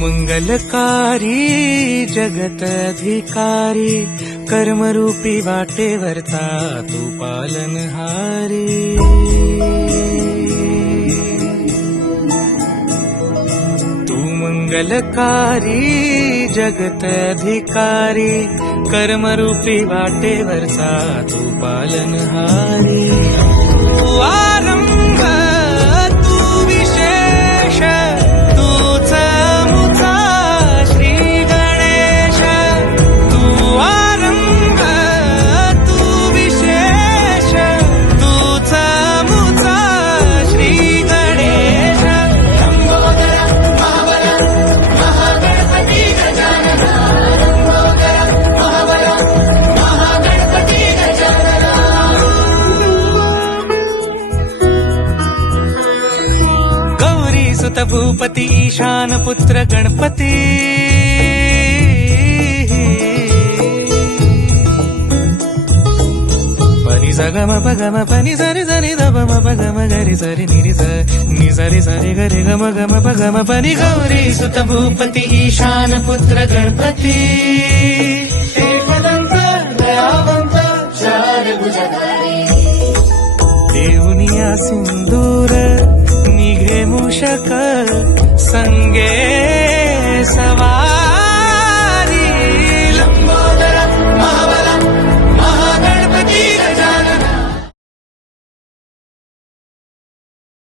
मंगलकारी जगत अधिकारी कर्मरूपी वाटेवरचा तू पालनहारी। तू मंगलकारी जगत अधिकारी कर्मरूपी वाटेवरचा तू पालनहारी। तू आरंभ तू विशेष तूच मुचा श्री गणेश। तू आरंभ तू विशेष तूच मुचा श्री गणेश। लंबोदर महाबल महागणपती गजानना। लंबोदर महाबल महागणपती गजानना। गौरी सुत भूपती ईशान पुत्र गणपती। पनी सगम पगम पनी सरि सरि दम पगम गरि सरि निरि स नि सरि सरि गरि गम गम पगम पनी। गौरी सुत भूपती ईशान पुत्र गणपती। एकदंत दयावंत चार भुजधारी। देऊनिया सिंदूर निघे मूषक संगे सवार।